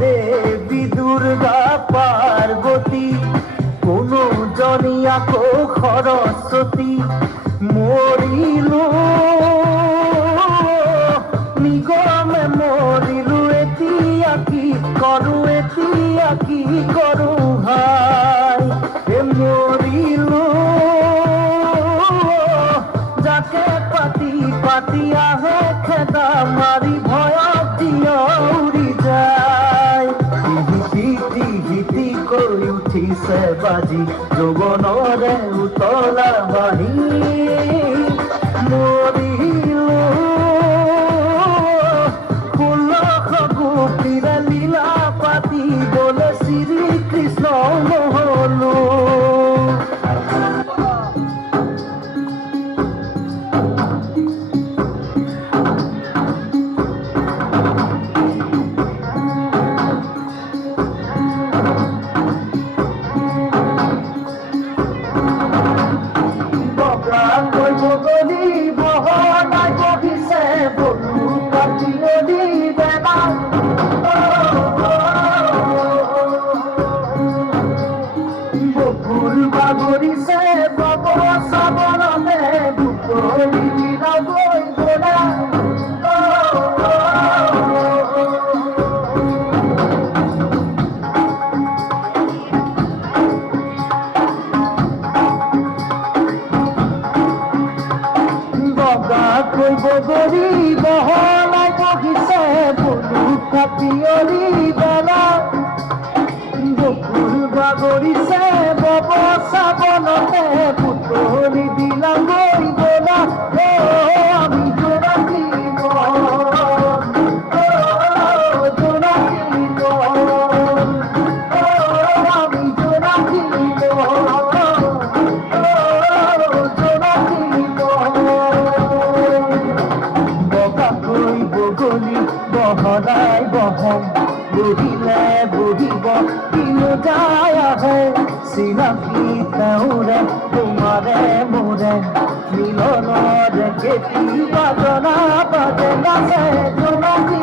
দেবী দুর্গা পার্বতী কোন জনিয়াকো খরস্বতী মরিলু নিগমে মরিলু এতিয়া কি করু হাই মরিলু যাকে পাতি পাতি আহে খেদা মারি ভয়ত উড়ি যায় হিতি কৈ উঠিছে বাজি যৌৱনৰে উতলা বাঢ়ি মৰিলো 16 গোপীৰে লীলা পাতিবলৈ শ্ৰীকৃষ্ণ নহলো বগৰী বহলাই বহিছে বলু কাপিয়লি বেলা বকুল বাগৰিছে বব চাবনতে পুতলি বিলালৈ গলা আমি জোনাকী বহলাই বহম বহিলে বহিব কিনো যায় আহে চিনাকি তেওঁৰে তোমাৰে মোৰে মিলনৰ কেতিয়াবা জনা বাজে নাচে জোনাকী